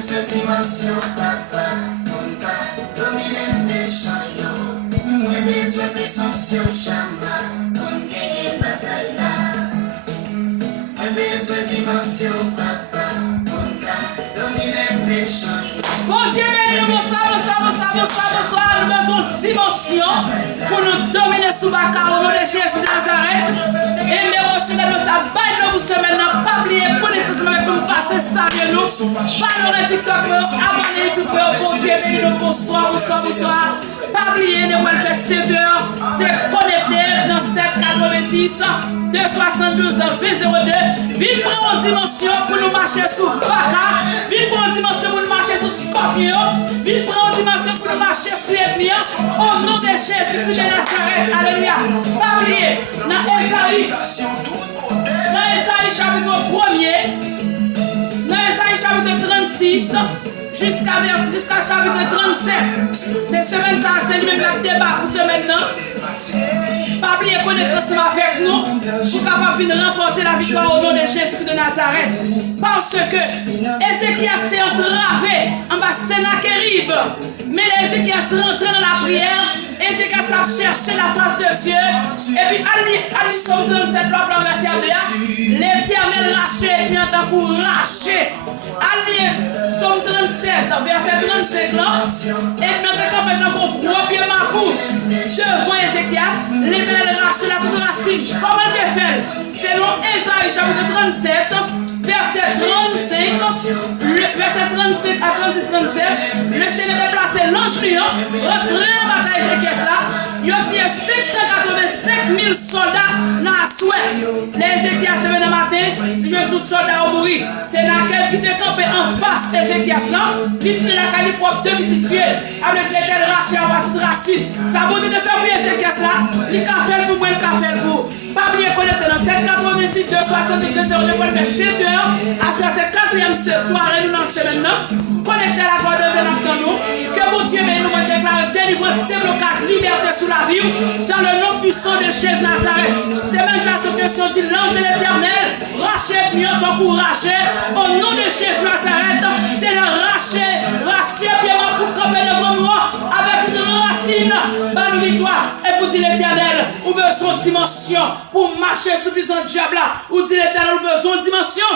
Cette dimension, papa, mon cas, domine les méchants, moi besoin de puissance au chama, mon gagner bataille là. Moi besoin de dimension, papa, mon cas, domine les méchants. Bon Dieu, béni, bonsoir. Nous avons une dimension pour nous dominer sous Baka au nom de Jésus de Nazareth. Et mes rochers de nous abandonnent pour semaine, pas oublier, connectez-vous avec nous, passez ça de nous. Parlons de TikTok, abonnez YouTube, bon Dieu, béni, bonsoir. Pas oublier, de faire 7 heures, c'est connecté dans 786 272 2002. Vite prendre une dimension pour nous marcher sous Baka. Vite prendre une dimension pour nous marcher sous Scorpion. Vite prendre une dimension pour nous marcher sous Ethnia. Au nom de Jésus de Nazareth. Alléluia. Pas oublier, dans Esaïe chapitre 1er, dans Esaïe chapitre 36, jusqu'à chapitre 37. Cette semaine, ça c'est le même débat pour semaine-là. Pas oublier connecter ensemble avec nous pour capable de remporter la victoire au nom de Jésus de Nazareth. Parce que Ézéchias était entravé en bas Sénachérib. Mais Ézéchias rentré dans la prière. Ézéchias a cherché la face de Dieu. Et puis, Ali Somme 37, verset 2, l'Éternel rachait, il entend pour racher. Ali Somme 37, verset 35, et maintenant, comme un gros pied marou, devant Ézéchias, l'Éternel rachait la toute racine. Comment il fait? Selon Esaïe chapitre 37, verset 35 à 36-37, le Seigneur a placé l'ange lion, rentré en bataille Ézéchias là, il y a 685 000 soldats dans la souhait. Les Ézéchias se viennent le matin, ils viennent tous soldats au mourir. C'est laquelle qui te campé en face d'Ézéchias là, qui tue la calibre de petits yeux, avec lesquels raché à toute racine. Ça va de faire pour Ézéchias là, il café pour moi, il café pour. Pas bien connecté dans 786 272 0 pour faire 7 heures, à ce 4e soirée, nous dans ce maintenant. Connecté à la gloire de Dieu dans nous. Que mon Dieu nous déclare délivrance, déblocage, liberté sous la vie, dans le nom puissant de Jésus Nazareth. C'est même ça ce que sont dit l'ange de l'Éternel. Rachet, mieux pour racher. Au nom de Jésus Nazareth, c'est le racher bien pour camper devant nous avec une racine, bonne victoire. Et pour dire l'Éternel, ou besoin de dimension pour marcher sous puissant diable là. Ou dire l'Éternel, ou besoin de dimension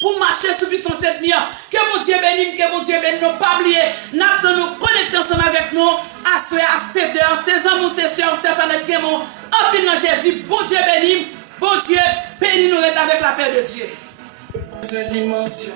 pour marcher sous puissance cette nuit. Que mon Dieu bénisse, que mon Dieu bénisse. Nous pas oublier, nous connecter ensemble avec nous à 7 heures. Ces amours, ces soeurs, ces fanatiques qui m'ont empilé dans Jésus. Bon Dieu bénisse, bon Dieu bénisse nous avec la paix de Dieu. Cette dimension.